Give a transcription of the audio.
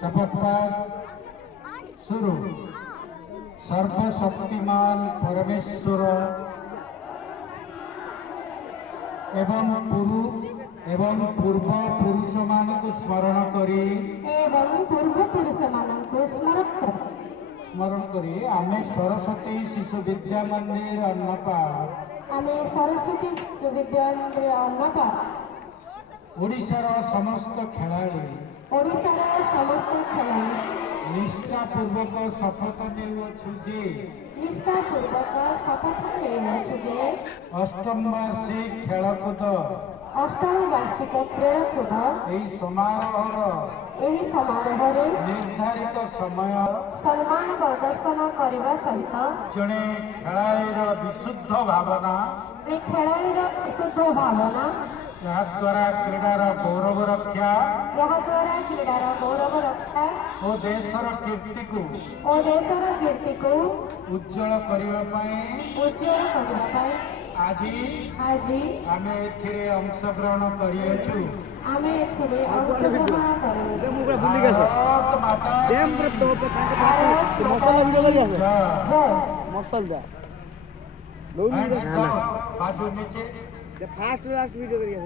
शपथपाठ शुरू। सर्वशक्तिमान परमेश्वर एवं पूर्व पुरुष मान को स्मरण करी आमे सरस्वती शिशु विद्या मंदिर अन्नपाट ओडिशार समस्त खेलाड़ी निष्ठापूर्वक शपथ नेउछु जे अष्टम वार्षिक खेलकूद समारोह निर्धारित समय सम्मान प्रदर्शन करने सहित जड़े खेलाड़ीर विशुद्ध भावना याद्वारा क्रीडार गौरव रक्षा और देशर कीर्ति को उज्जवल करने आज आमे एथिरे अंशग्रहण करियछु। फास्ट लास्ट वीडियो करिए।